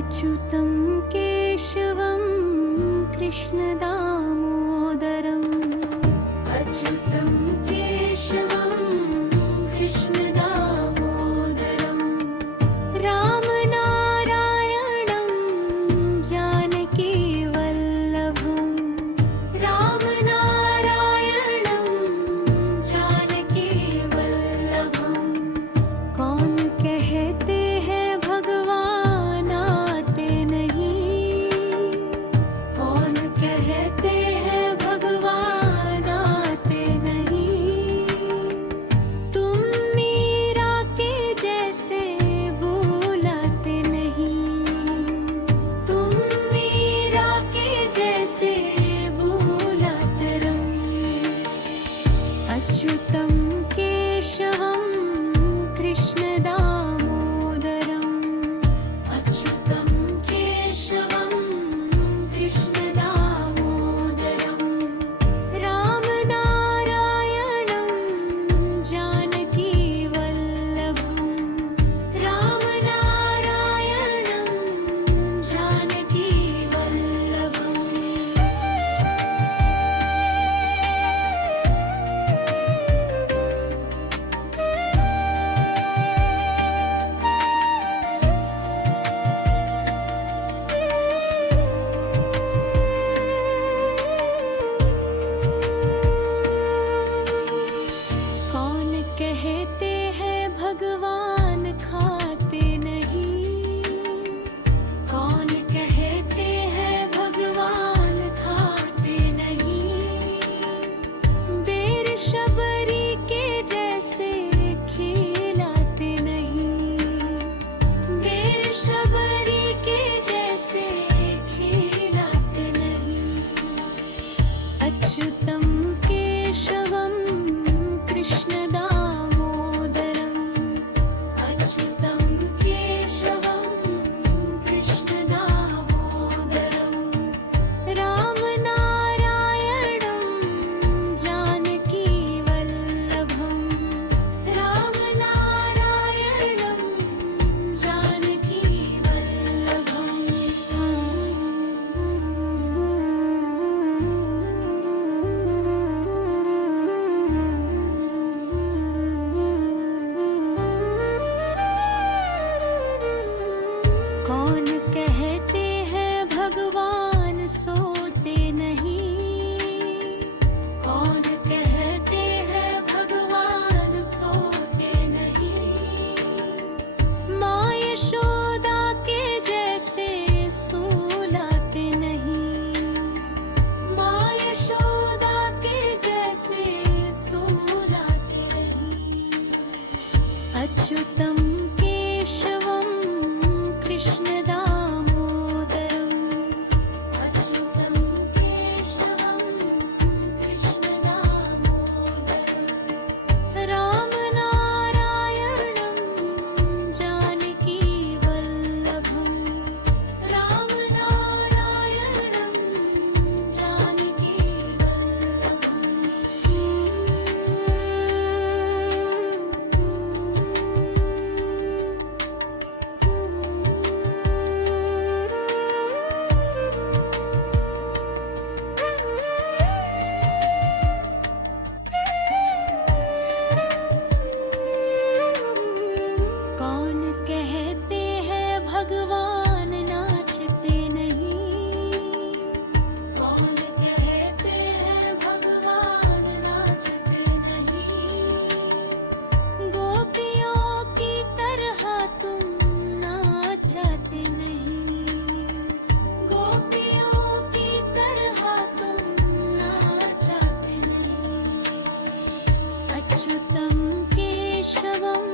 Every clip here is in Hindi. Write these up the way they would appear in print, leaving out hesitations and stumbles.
अच्युतं केशवं कृष्णदामोदरम् अच्युतं केशवं कृष्णदामोदरम् रामनारायणं जानकीवल्लभम् रामनारायणं जानकीवल्लभम् कौन कहते हैं भगवान आते नहीं कौन कहते हैं भगवान आते नहीं तुम मीरा के जैसे बुलाते नहीं तुम मीरा के जैसे बुलाते रहो अच्युतं केशवं कृष्णदामोदरम् अच्युतं केशवं कृष्णदामोदरम् रामनारायणं जानकीवल्लभम् रामनारायणं जानकीवल्लभम् कौन कहते हैं भगवान खाते नहीं कौन कहते हैं भगवान खाते नहीं बेर शबरी के जैसे खिलाते नहीं बेर शबरी के जैसे खिलाते नहीं अच्युतं केशवं कृष्णदामोदरम् अच्युतं केशवं कृष्णदामोदरम् रामनारायणं जानकीवल्लभम् रामनारायणं जानकीवल्लभम् कौन कहते हैं भगवान सोते नहीं कौन कहते हैं भगवान सोते नहीं माँ यशोदा के जैसे सुलाते नहीं माँ यशोदा के जैसे सुलाते नहीं अच्युतं केशवं कृष्णदामोदरम् अच्युतं केशवं कृष्णदामोदरम् रामनारायणं जानकीवल्लभम् रामनारायणं कौन कहते हैं भगवान नाचते नहीं कौन कहते हैं भगवान नाचते नहीं गोपियों की तरह तुम नाचते नहीं गोपियों की तरह तुम नाचते नहीं अच्युतं केशवं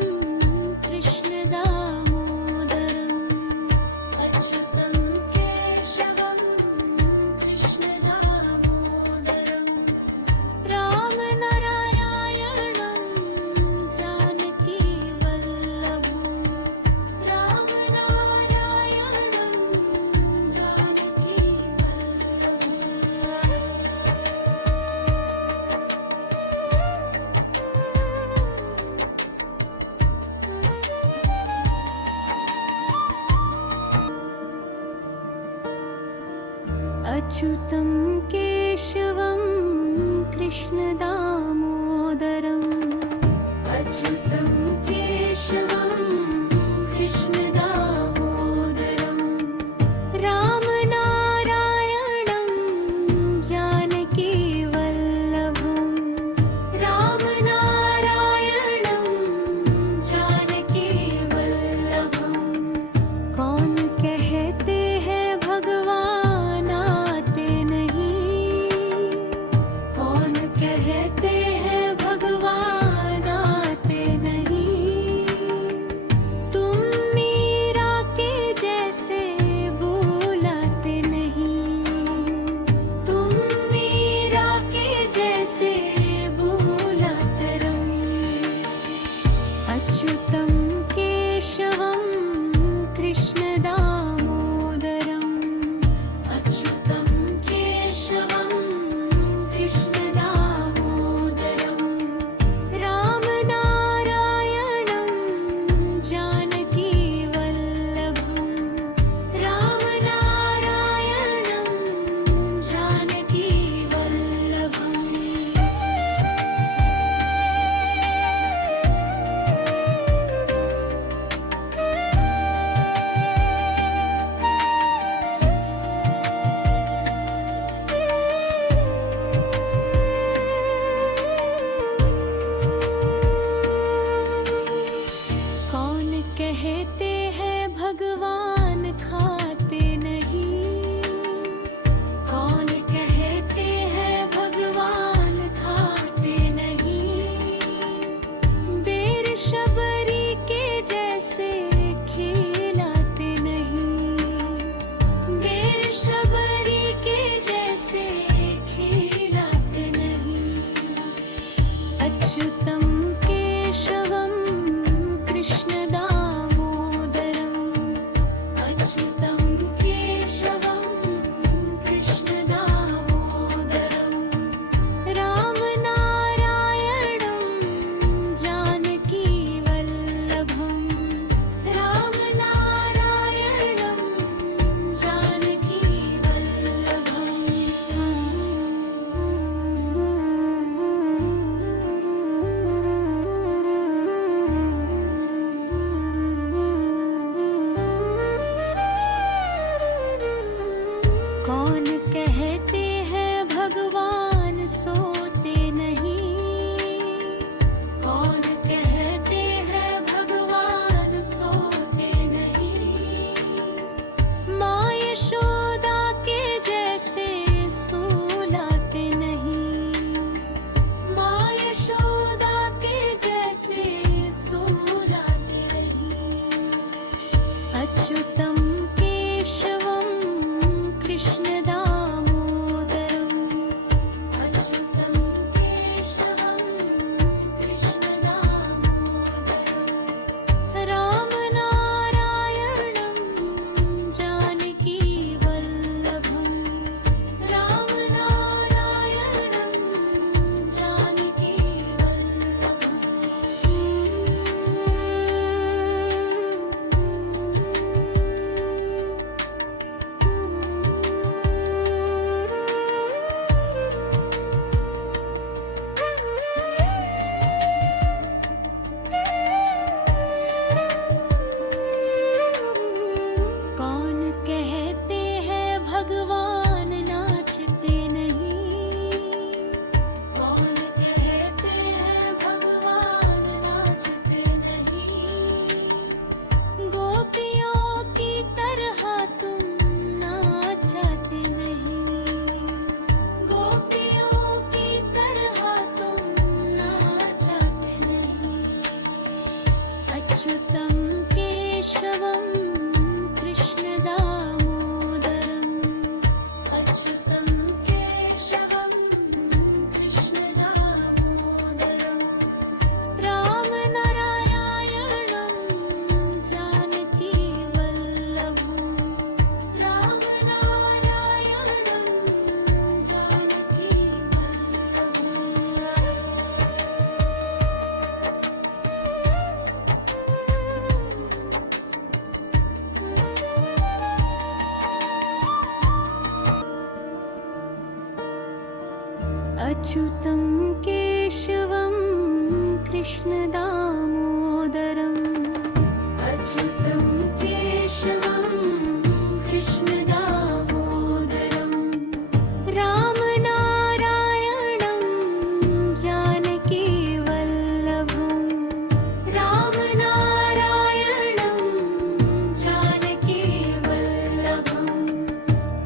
कृष्णदामोदरम् अच्युतं केशवं कृष्णदामोदरम् अच्युतं केशवं कृष्णदामोदरम् रामनारायणं जानकीवल्लभम् रामनारायणं जानकीवल्लभम् कौन कहते हैं भगवान आते नहीं कौन कहते हैं भगवान आते नहीं तुम मीरा के जैसे बुलाते नहीं तुम मीरा के जैसे बुलातरम अच्युतं केशवं कृष्णदामोदरम् अच्युतं केशवं कृष्णदामोदरम् रामनारायणं जानकीवल्लभम् रामनारायणं जानकीवल्लभम् कौन कहते हैं भगवान खाते नहीं कौन कहते हैं भगवान खाते नहीं बेर शबरी के जैसे खिलाते नहीं बेर शबरी के जैसे खिलाते नहीं अच्युतं केशवं कृष्णदामोदरम् अच्युतं केशवं कृष्णदामोदरम् रामनारायणं जानकीवल्लभम् रामनारायणं जानकीवल्लभम् कौन कहते हैं भगवान सोते नहीं कौन कहते हैं भगवान सोते नहीं माँ यशोदा के जैसे सुलाते नहीं माँ यशोदा के जैसे सुलाते नहीं अच्युतं केशवं कृष्णदामोदरम् अच्युतं केशवं कृष्णदामोदरम् रामनारायणं जानकीवल्लभम् रामनारायणं कौन कहते हैं भगवान नाचते नहीं कौन कहते हैं भगवान नाचते नहीं गोपियों की तरह तुम नाचते नहीं गोपियों की तरह तुम नाचते नहीं अच्युतं केशवं कृष्णदामोदरम् अच्युतं केशवं कृष्णदामोदरम् रामनारायणं जानकीवल्लभम् रामनारायणं जानकीवल्लभम् अच्युतं केशवं कृष्णदामोदरम् अच्युतं केशवं कृष्णदामोदरम् रामनारायणं जानकीवल्लभम् रामनारायणं जानकीवल्लभम्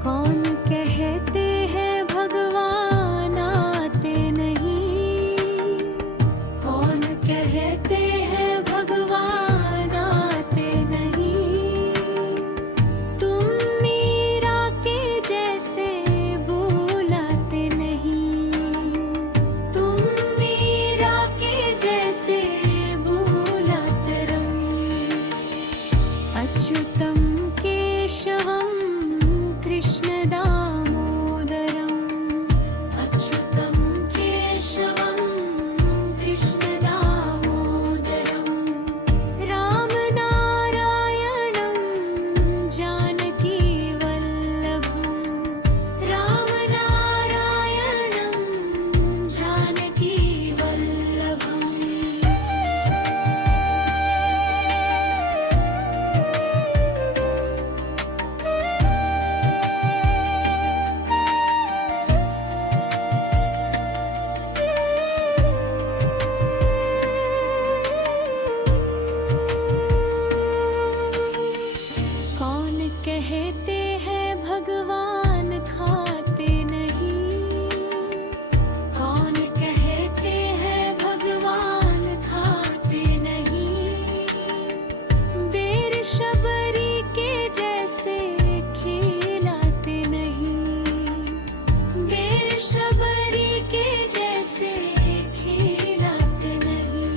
कौन कहते हैं भगवान आते नहीं कौन कहते हैं भगवान आते नहीं तुम मीरा के जैसे बुलाते नहीं तुम मीरा के जैसे बुलाते रहो अच्युतं केशवं कृष्णदामोदरम् अच्युतं केशवं कृष्णदामोदरम् रामनारायणं जानकीवल्लभम् रामनारायणं जानकीवल्लभम् कौन कहते हैं भगवान खाते नहीं कौन कहते हैं भगवान खाते नहीं बेर शबरी के जैसे खिलाते नहीं बेर शबरी के जैसे खिलाते नहीं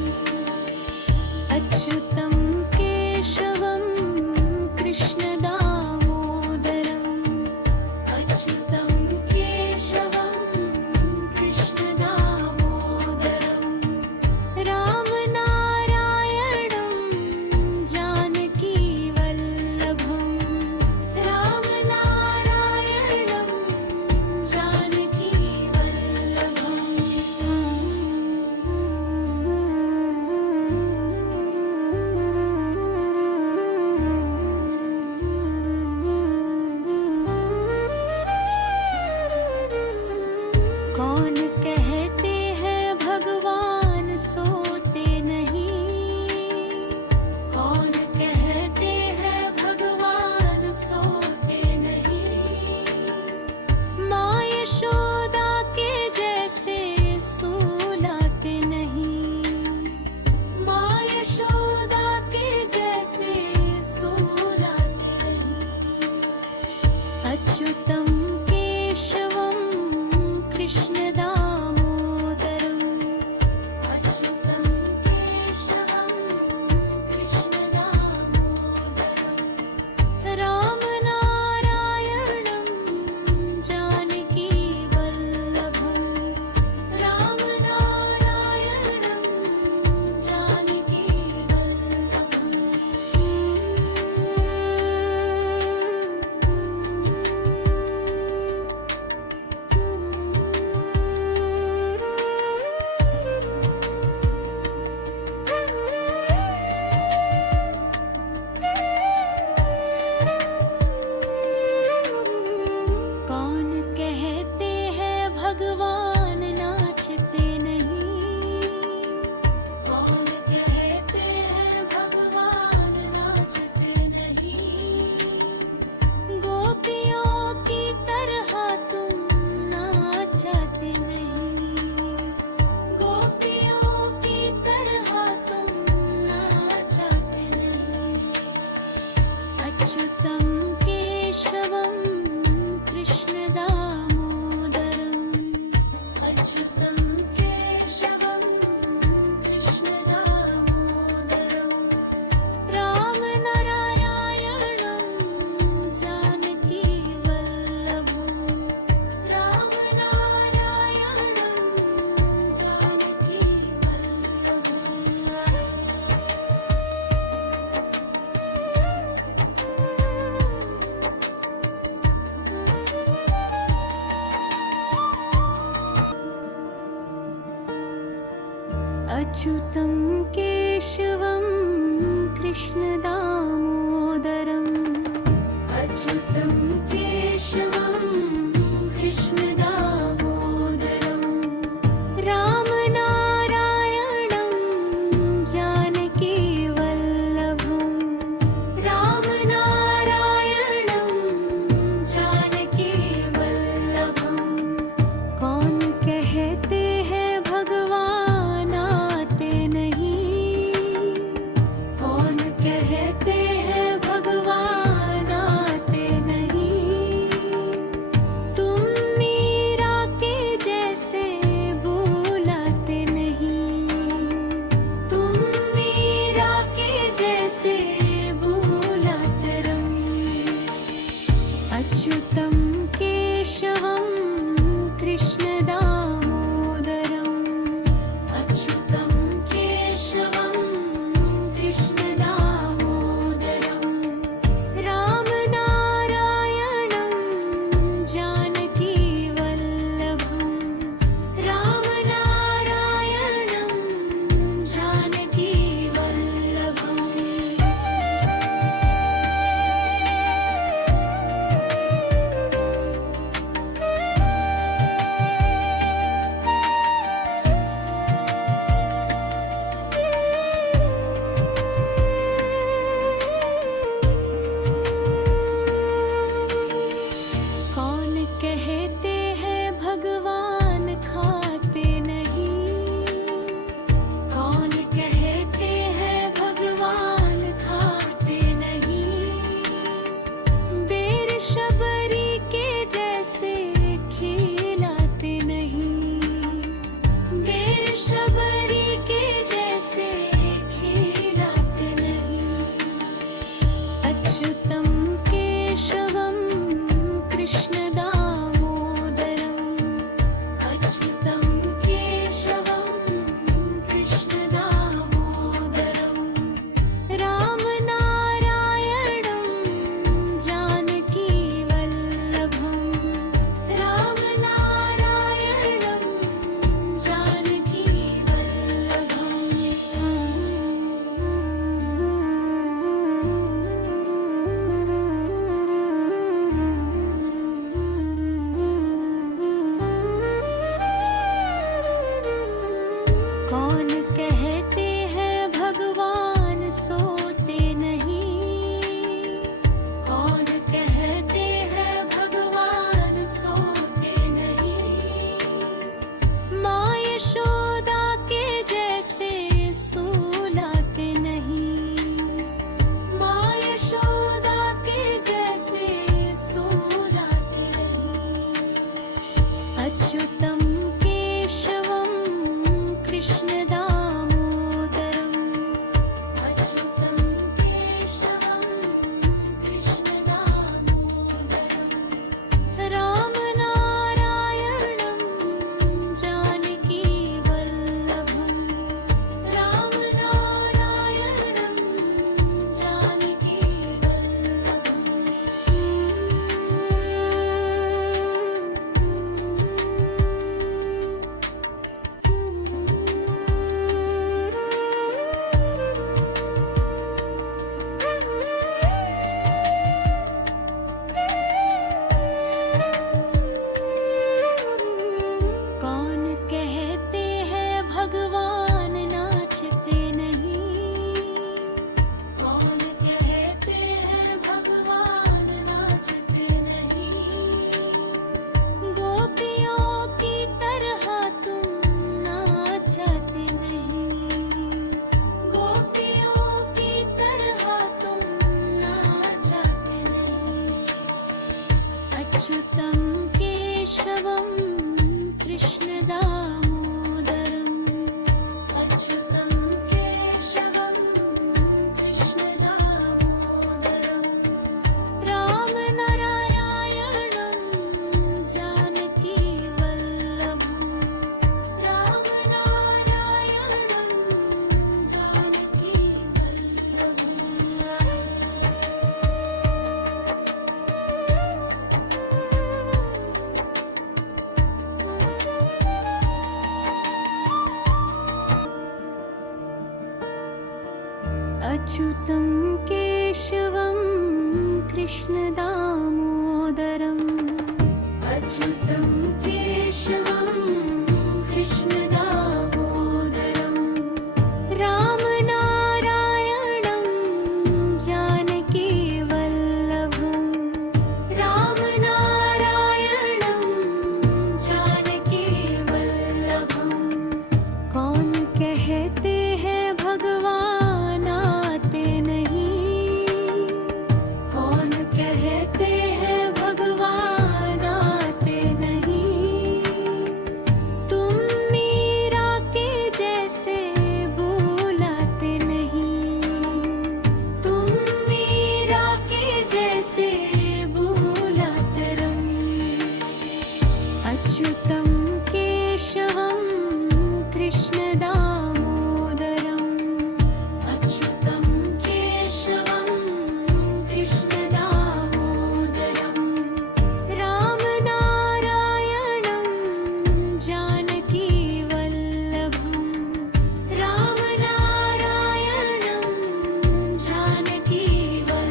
अच्युतं केशवं कृष्णदामोदरम् अच्युतं केशवं कृष्णदामोदरम् रामनारायणं जानकीवल्लभम् रामनारायणं जानकीवल्लभम् कौन कहते हैं भगवान सोते नहीं कौन कहते हैं भगवान सोते नहीं माँ यशोदा के जैसे सुलाते नहीं माँ यशोदा के जैसे सुलाते नहीं अच्युतं केशवं कृष्णदामोदरम् अच्युतं केशवं कृष्णदामोदरम् रामनारायणं जानकीवल्लभम् रामनारायणं कौन कहते हैं भगवान नाचते नहीं कौन कहते हैं भगवान नाचते नहीं गोपियों की तरह तुम नाचते नहीं गोपियों की तरह तुम नाचते नहीं अच्युतं केशवं कृष्णदामोदरम् अच्युतं केशवं कृष्णदामोदरम् रामनारायणं जानकीवल्लभम् रामनारायणं जानकीवल्लभम् अच्युतं केशवं कृष्णदामोदरम् अच्युतं केशवं कृष्णदामोदरम् रामनारायणं जानकीवल्लभम् रामनारायणं जानकीवल्लभम् कौन कहते हैं भगवान आते नहीं कौन कहते हैं भगवान आते नहीं तुम मीरा के जैसे बुलाते नहीं तुम मीरा के जैसे बुलाते रम अच्युतं केशवं कृष्णदामोदरम् अच्युतं केशवं कृष्णदामोदरम् रामनारायणं जानकीवल्लभम् रामनारायणं जानकीवल्लभम् कौन कहते हैं भगवान खाते नहीं कौन कहते हैं भगवान खाते नहीं बेर शबरी के जैसे खिलाते नहीं बेर शबरी के जैसे खिलाते नहीं अच्युतं केशवं कृष्णदामोदरम् अच्युतं केशवं कृष्णदामोदरम् रामनारायणं जानकीवल्लभम् रामनारायणं जानकीवल्लभम् कौन कहते हैं भगवान सोते नहीं कौन कहते हैं भगवान सोते नहीं माँ यशोदा के जैसे सुलाते नहीं माँ यशोदा के जैसे सुलाते नहीं अच्युतं केशवं कृष्णदामोदरम् अच्युतं केशवं कृष्णदामोदरम् रामनारायणं जानकीवल्लभम् रामनारायणं कौन कहते हैं भगवान नाचते नहीं कौन कहते हैं भगवान नाचते नहीं गोपियों की तरह तुम नाचते नहीं गोपियों की तरह तुम नाचते नहीं अच्युतं केशवं कृष्णदामोदरम् अच्युतं केशवं कृष्णदामोदरम् रामनारायणं जानकीवल्लभम् रामनारायणं जानकीवल्लभम् अच्युतं केशवं कृष्णदामोदरम् अच्युतं केशवं कृष्णदामोदरम् रामनारायणं जानकीवल्लभम् रामनारायणं जानकीवल्लभम् कौन कहते हैं भगवान आते नहीं कौन कहते हैं भगवान आते नहीं तुम मीरा के जैसे बुलाते नहीं तुम मीरा के जैसे बुलातरम अच्युतं केशवं कृष्णदामोदरम् अच्युतं केशवं कृष्णदामोदरम् रामनारायणं जानकीवल्लभम् रामनारायणं जानकीवल्लभम्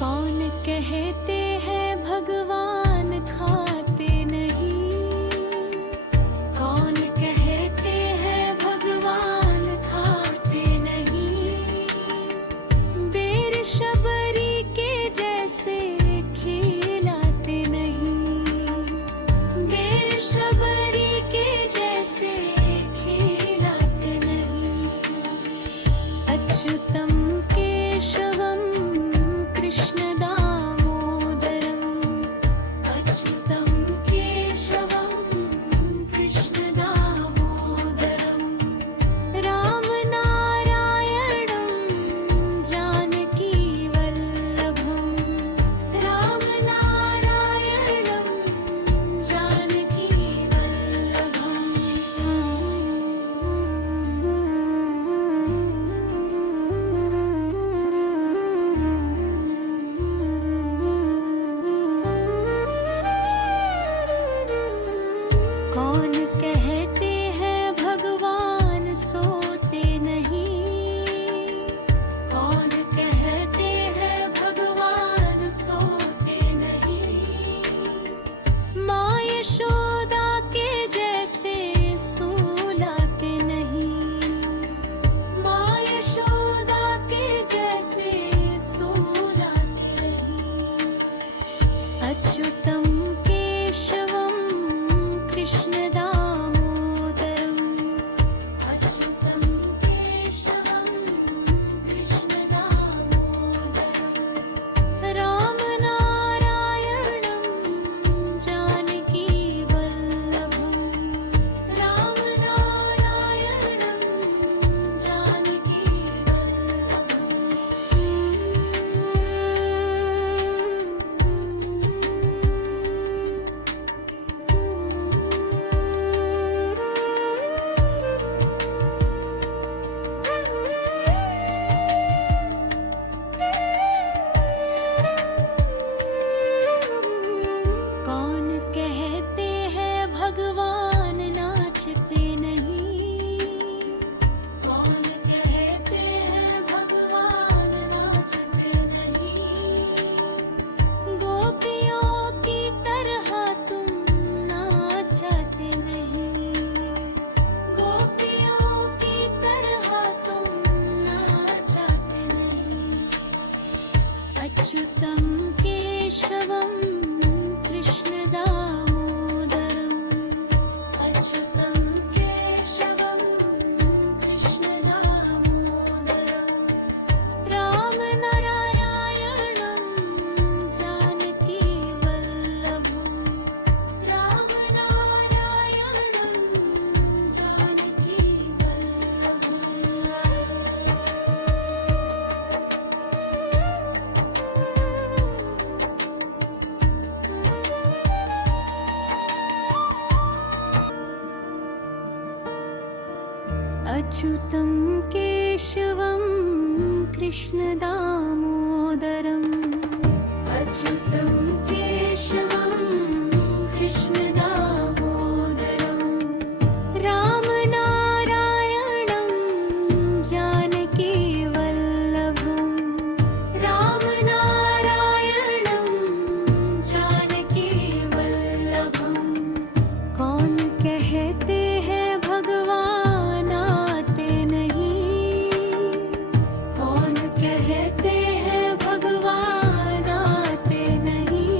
कौन कहते हैं भगवान खाते नहीं कौन कहते हैं भगवान खाते नहीं बेर शबरी के जैसे खिलाते नहीं बेर शबरी के जैसे खिलाते नहीं अच्युतं केशवं कृष्णदामोदरम् अच्युतं केशवं कृष्णदामोदरम् रामनारायणं जानकीवल्लभम् रामनारायणं जानकीवल्लभम् कौन कहते हैं भगवान सोते नहीं कौन कहते हैं भगवान सोते नहीं माँ यशोदा के जैसे सुलाते नहीं माँ यशोदा के जैसे सुलाते नहीं अच्युतं केशवं कृष्णदामोदरम् अच्युतं केशवं कृष्णदामोदरम् रामनारायणं जानकीवल्लभम् रामनारायणं कौन कहते हैं भगवान नाचते नहीं कौन कहते हैं भगवान नाचते नहीं गोपियों की तरह तुम नाचते नहीं गोपियों की तरह तुम नाचते नहीं अच्युतं केशवं कृष्णदामोदरम् अच्युतं केशवं कृष्णदामोदरम् रामनारायणं जानकीवल्लभम् रामनारायणं जानकीवल्लभम् अच्युतं केशवं कृष्णदामोदरम् अच्युतं केशवं कृष्णदामोदरम् रामनारायणं जानकीवल्लभम् रामनारायणं जानकीवल्लभम् कौन कहते हैं भगवान आते नहीं कौन कहते हैं भगवान आते नहीं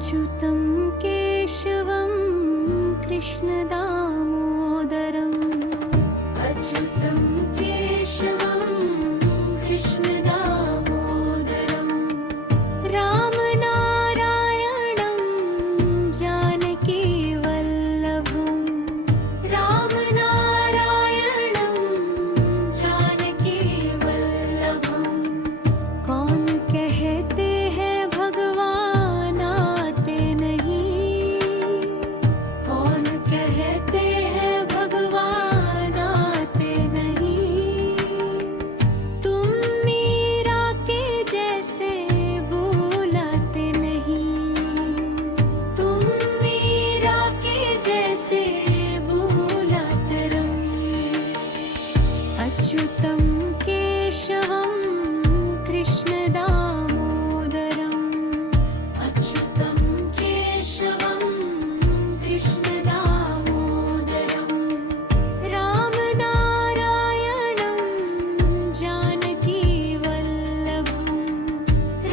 अच्युतं केशवं कृष्णदामोदरम् अच्युतं केशवं कृष्णदामोदरम् रामनारायणं जानकीवल्लभम् रामनारायणं जानकीवल्लभम् कौन कहते हैं भगवान आते नहीं कौन कहते हैं भगवान आते नहीं तुम मीरा के जैसे बुलाते नहीं तुम मीरा के जैसे बुलाते रहो अच्युतं केशवं कृष्णदामोदरम् अच्युतं केशवं कृष्णदामोदरम् रामनारायणं जानकीवल्लभम्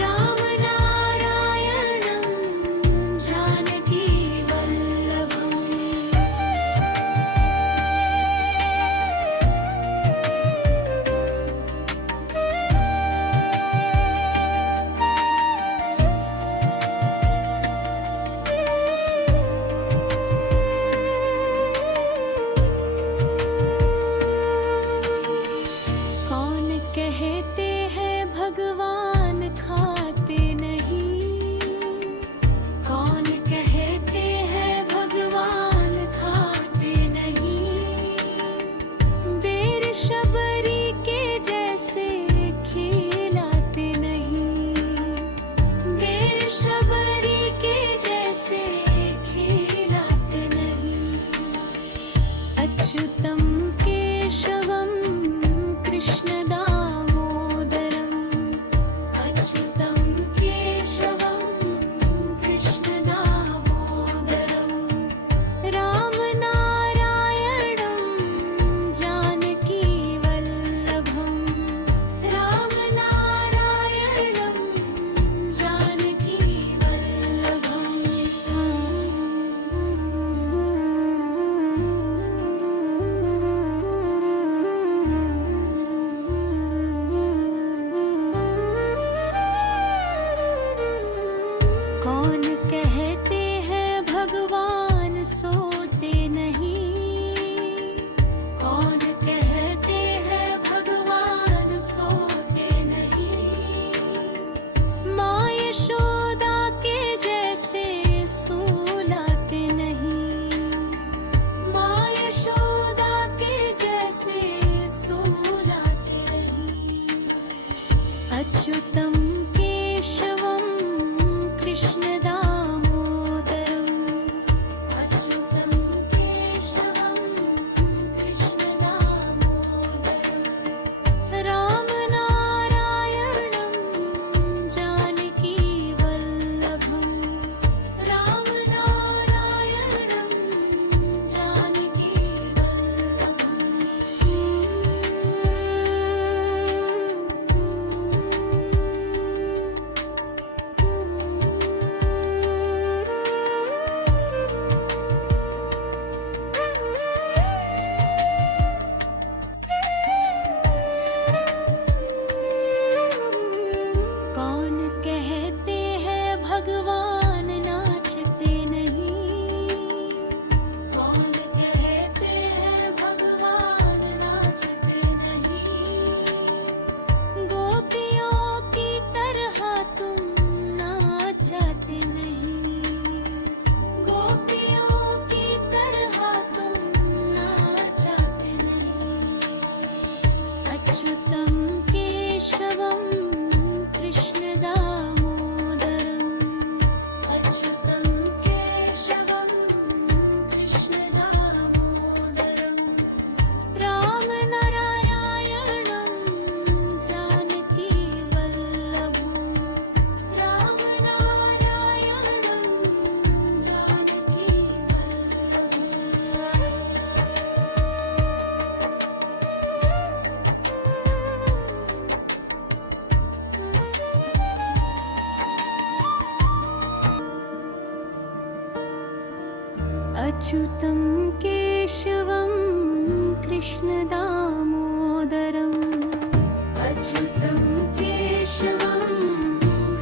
रामनारायणं जानकीवल्लभम् कौन कहते हैं भगवान खाते नहीं कौन कहते हैं भगवान खाते नहीं बेर शबरी के जैसे खिलाते नहीं बेर शबरी के जैसे खिलाते नहीं अच्युतं केशवं कृष्णदामोदरम् अच्युतं केशवं कृष्णदामोदरम् रामनारायणं जानकीवल्लभम् रामनारायणं जानकीवल्लभम् कौन कहते हैं भगवान सोते नहीं कौन कहते हैं भगवान सोते नहीं माँ यशोदा के जैसे सुलाते नहीं माँ यशोदा के जैसे सुलाते नहीं अच्युतं केशवं कृष्णदामोदरम् अच्युतं केशवं कृष्णदामोदरम् रामनारायणं जानकीवल्लभम् रामनारायणं कौन कहते हैं भगवान नाचते नहीं कौन कहते हैं भगवान नाचते नहीं गोपियों की तरह तुम नाचते नहीं गोपियों की तरह तुम नाचते नहीं अच्युतं केशवं कृष्णदामोदरम् अच्युतं केशवं कृष्णदामोदरम् रामनारायणं जानकीवल्लभम् रामनारायणं जानकीवल्लभम्। अच्युतं केशवं कृष्णदामोदरम् अच्युतं केशवं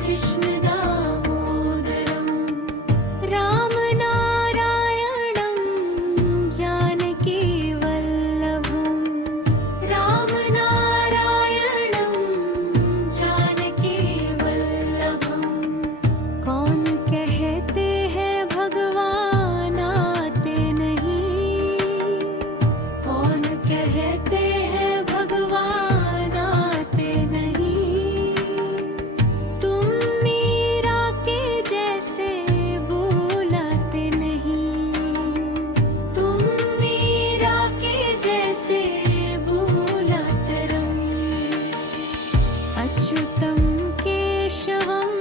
कृष्णदामोदरम् रामनारायणं जानकीवल्लभम् रामनारायणं जानकीवल्लभम् कौन कहते हैं भगवान आते नहीं कौन कहते हैं भगवान आते नहीं तुम मीरा के जैसे बुलाते नहीं तुम मीरा के जैसे बुलातरम अच्युतं केशवं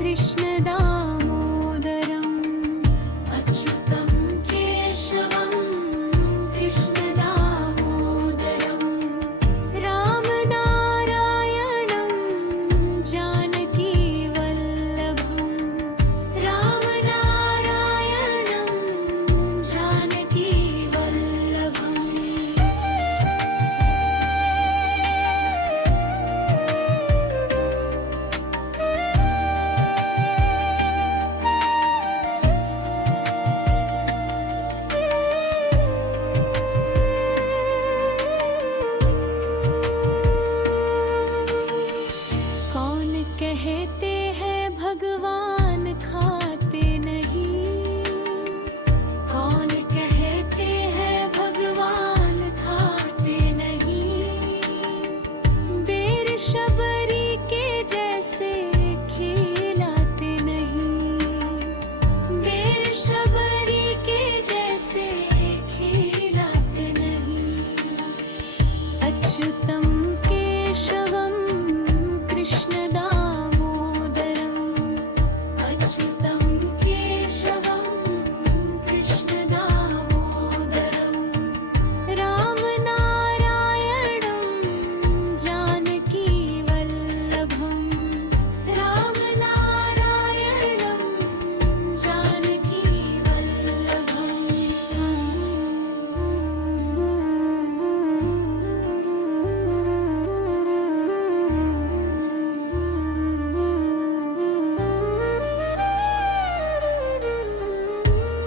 कृष्णदामोदरम् अच्युतं केशवं कृष्णदामोदरम् रामनारायणं जानकीवल्लभम् रामनारायणं कौन कहते हैं भगवान खाते नहीं कौन कहते हैं भगवान खाते नहीं बेर शबरी के जैसे खिलाते नहीं बेर शबरी के जैसे खिलाते नहीं अच्युतं केशवं कृष्णदामोदरम् अच्युतं केशवं कृष्णदामोदरम् रामनारायणं जानकीवल्लभम् रामनारायणं जानकीवल्लभम्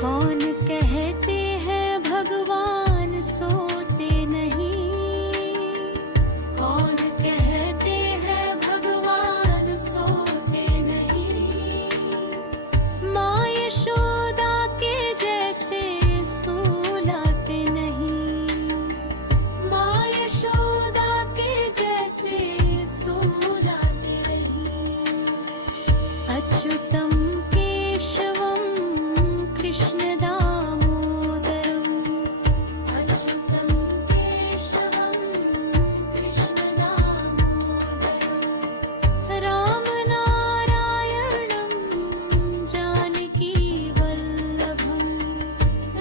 कौन कहते हैं भगवान सोते नहीं कौन कहते हैं भगवान सोते नहीं माँ यशोदा के जैसे सुलाते नहीं माँ यशोदा के जैसे सुलाते नहीं अच्युतं केशवं कृष्णदामोदरम् अच्युतं केशवं कृष्णदामोदरम् रामनारायणं जानकीवल्लभम्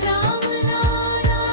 रामनारायणं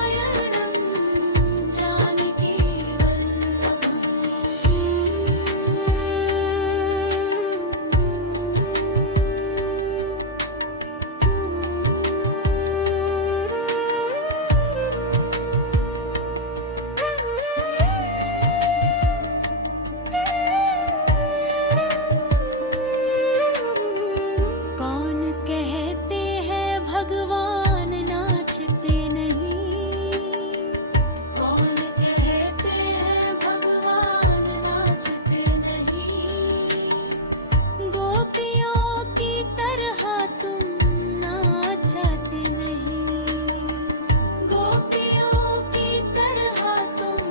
कौन कहते हैं भगवान नाचते नहीं कौन कहते हैं भगवान नाचते नहीं गोपियों की तरह तुम नाचते नहीं गोपियों की तरह तुम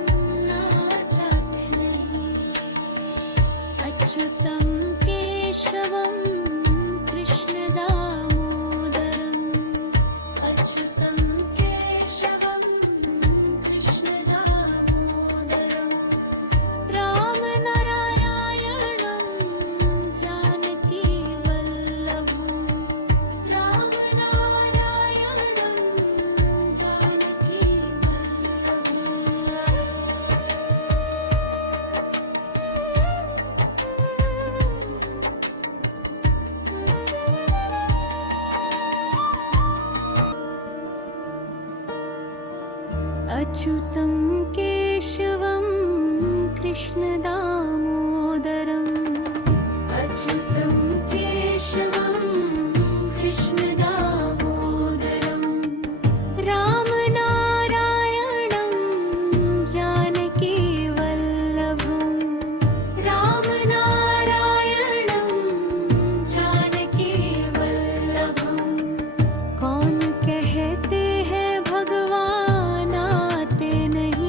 नाचते नहीं अच्युतं केशवं कृष्णदामोदरम् अच्युतं केशवं कृष्णदामोदरम् रामनारायणं जानकीवल्लभम् रामनारायणं जानकीवल्लभम् अच्युतं केशवं कृष्णदामोदरम् अच्युतं केशवं कृष्णदामोदरम् रामनारायणं जानकीवल्लभं रामनारायणं जानकीवल्लभं कौन कहते हैं भगवान आते नहीं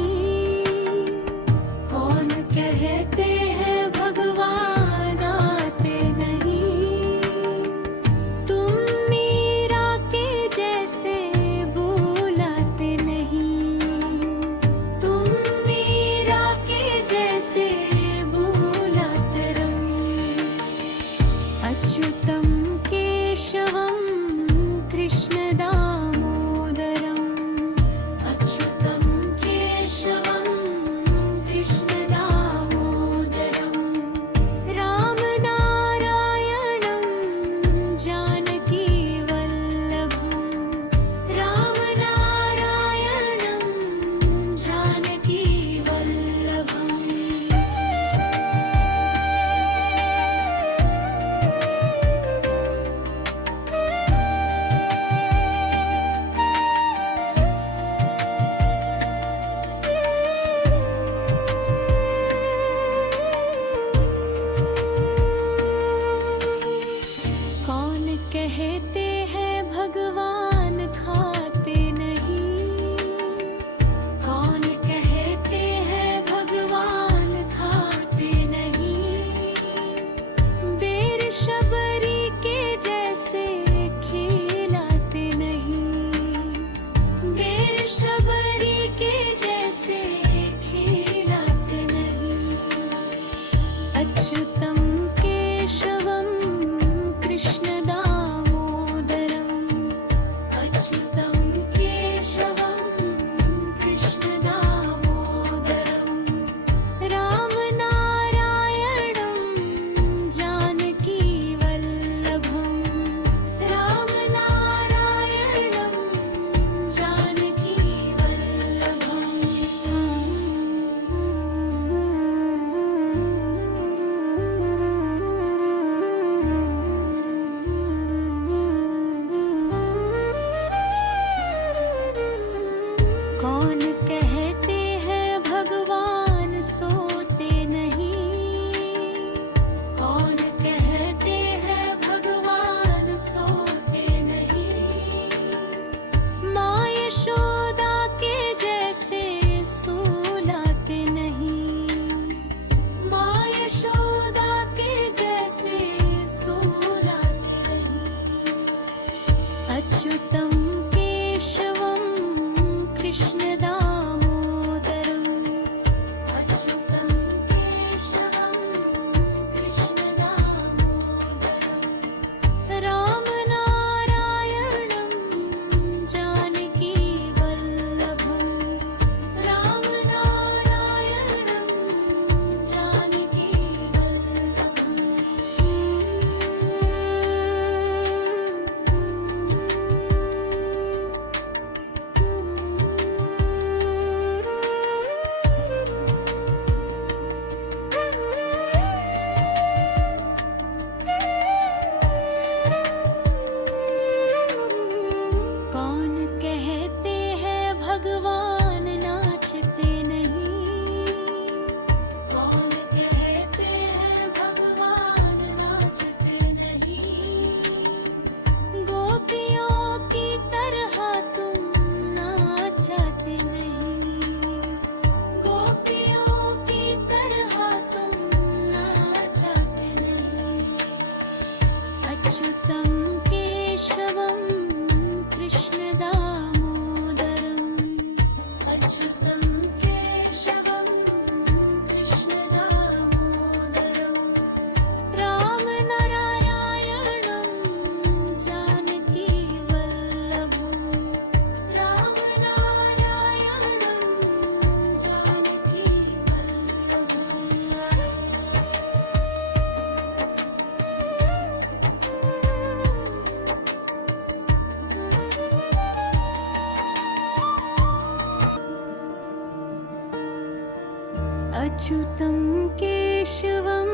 अच्युतं केशवं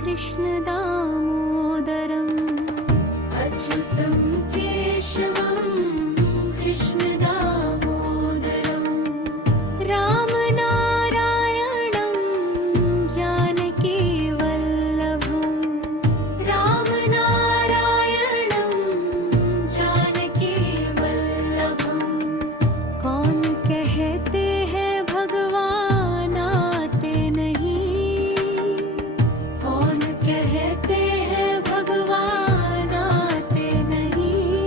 कृष्णदामोदरम् अच्युतं केशवं कृष्णदामोदरम् रामनारायणं जानकीवल्लभम् रामनारायणं जानकीवल्लभम् कौन कहते हैं भगवान आते नहीं कौन कहते हैं भगवान आते नहीं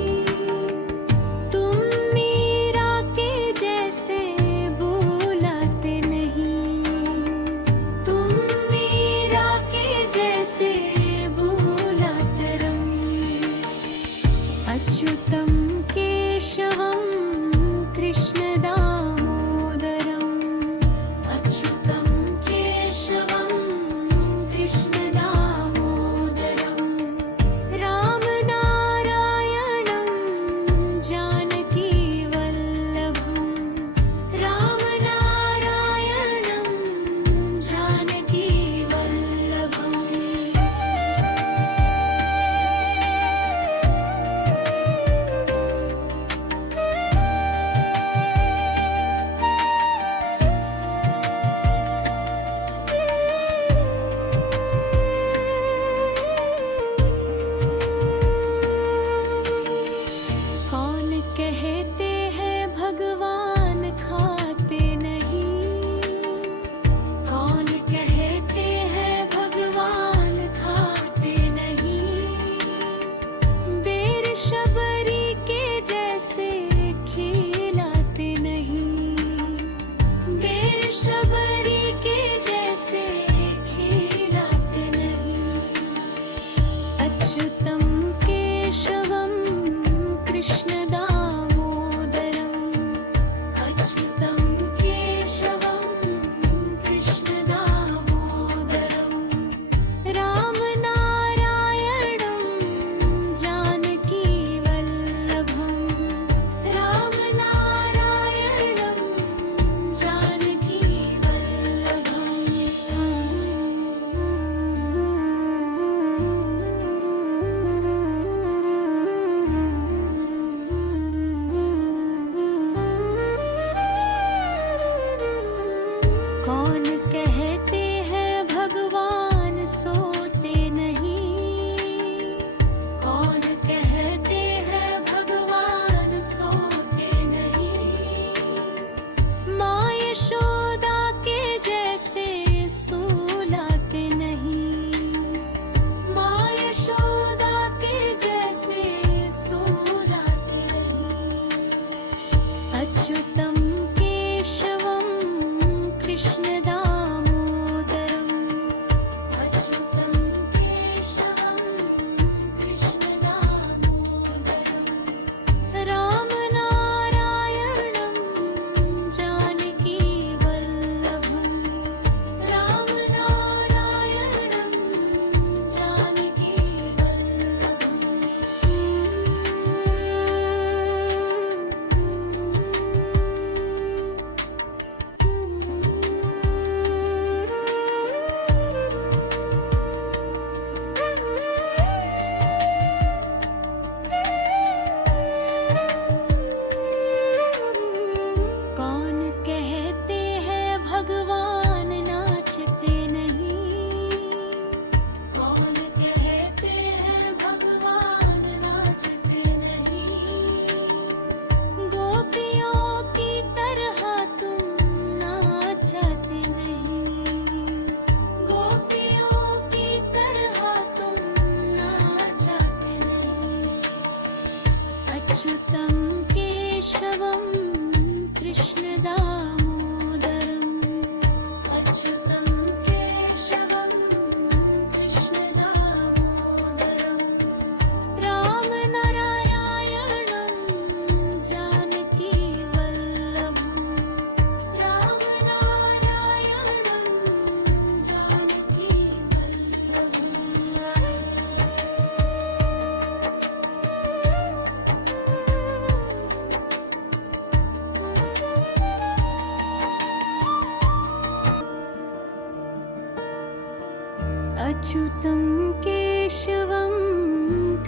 अच्युतं केशवं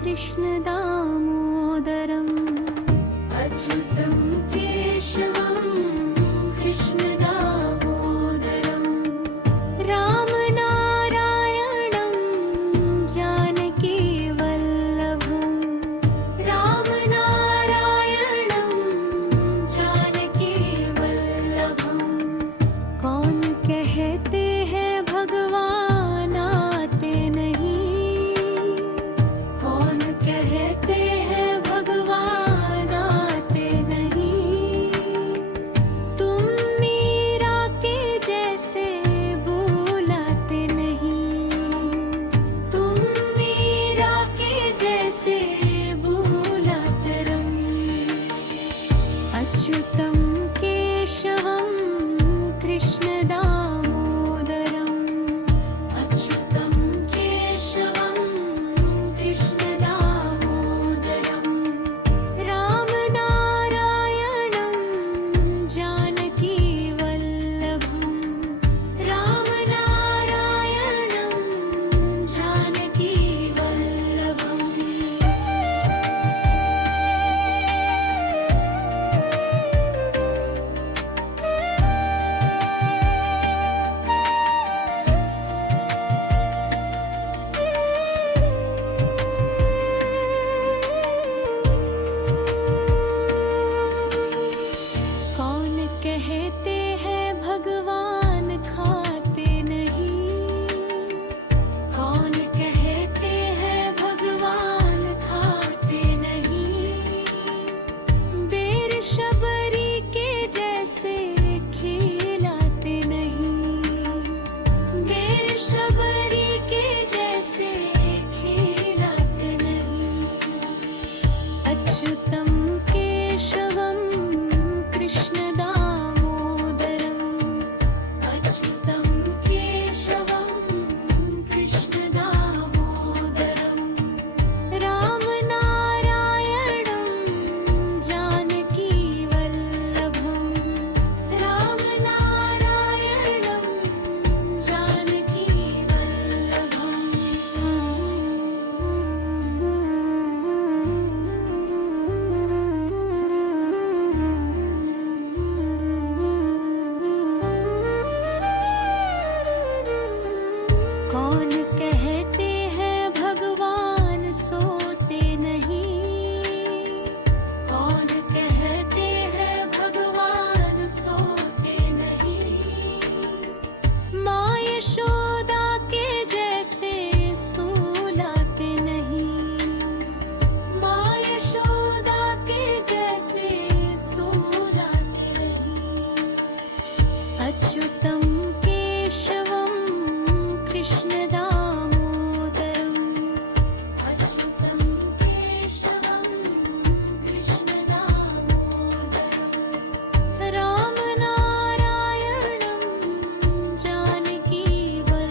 कृष्णदामोदरम् अच्युतं केशवं कृष्णदामोदरम् रामनारायणं जानकीवल्लभम् रामनारायणं जानकीवल्लभम् कौन कहते हैं भगवान आते नहीं कौन कहते हैं भगवान आते नहीं तुम मीरा के जैसे बुलाते नहीं तुम मीरा के जैसे बुलातरम अच्युतं केशवं कृष्णदामोदरम् अच्युतं केशवं कृष्णदामोदरम् रामनारायणं जानकीवल्लभम् रामनारायणं जानकीवल्लभम् कौन कहते हैं भगवान खाते नहीं कौन कहते हैं भगवान खाते नहीं बेर शबरी के जैसे खिलाते नहीं बेर शबरी के जैसे खिलाते नहीं अच्युतं केशवं कृष्णदामोदरम् अच्युतं केशवं कृष्णदामोदरम् रामनारायणं जानकीवल्लभम् रामनारायणं जानकीवल्लभम् कौन कहते हैं भगवान सोते नहीं कौन कहते हैं भगवान सोते नहीं माँ यशोदा के जैसे सुलाते नहीं माँ यशोदा के जैसे सुलाते नहीं अच्युतं केशवं कृष्णदामोदरम् अच्युतं केशवं कृष्णदामोदरम् रामनारायणं जानकीवल्लभम्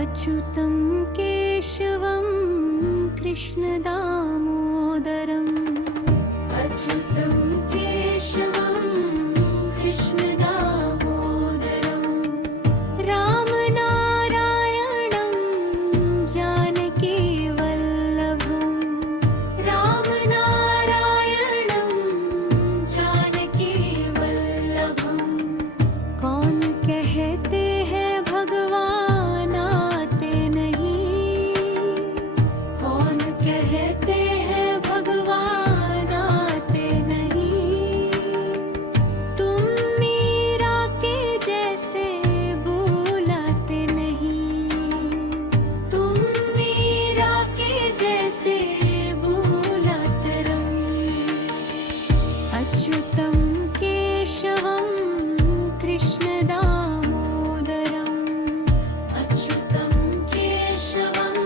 अच्युतं केशवं कृष्णदामोदरम् अच्युतं केशवं कृष्णदामोदरम् रामनारायणं जानकीवल्लभं रामनारायणं जानकीवल्लभं कौन कहते हैं भगवान आते नहीं कौन कहते हैं भगवान आते नहीं तुम मीरा के जैसे बुलाते नहीं तुम मीरा के जैसे बुलाते रम अच्युतं केशवं कृष्णदामोदरम् अच्युतं केशवं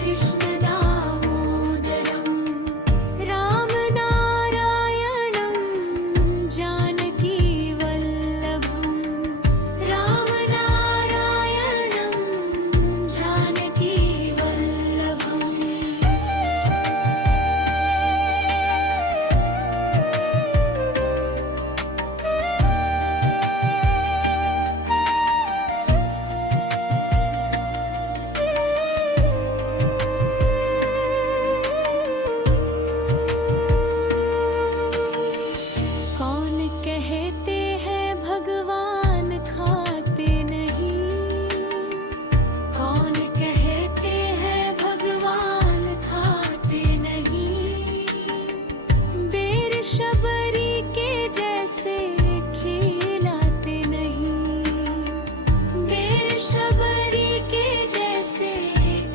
कृष्णदामोदरम् रामनारायणं जानकीवल्लभं रामनारायणं जानकीवल्लभम् कौन कहते हैं भगवान खाते नहीं कौन कहते हैं भगवान खाते नहीं बेर शबरी के जैसे खिलाते नहीं बेर शबरी के जैसे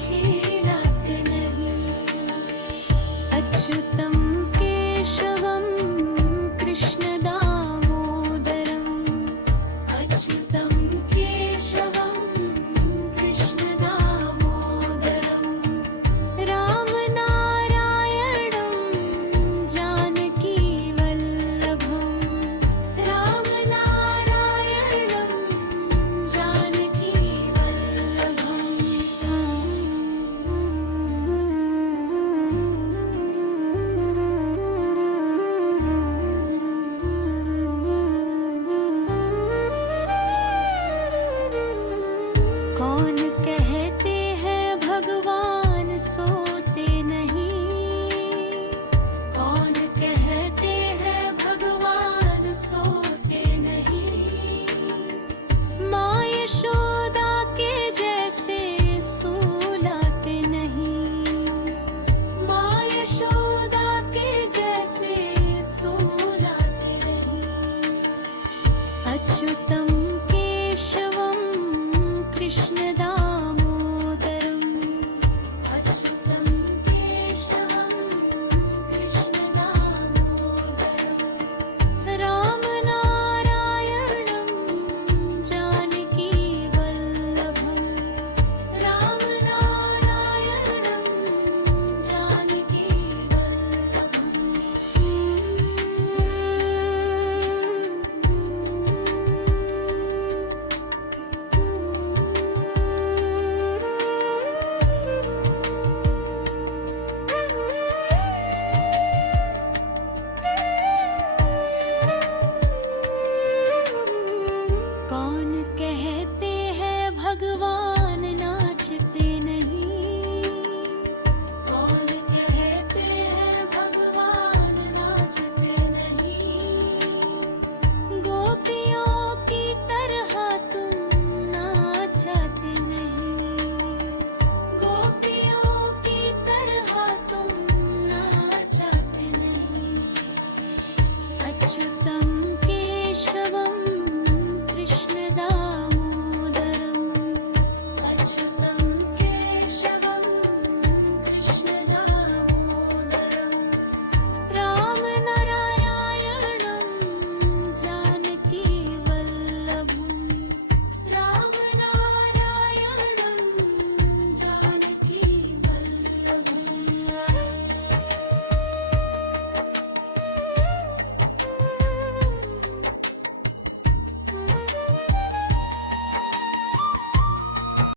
खिलाते नहीं अच्युतं केशवं कृष्णदामोदरम् अच्युतं केशवं कृष्णदामोदरम् रामनारायणं जानकीवल्लभं रामनारायणं जानकीवल्लभम् कौन कहते हैं भगवान सोते नहीं कौन कहते हैं भगवान सोते नहीं माँ यशोदा के जैसे सुलाते नहीं माँ यशोदा के जैसे सुलाते नहीं अच्युतं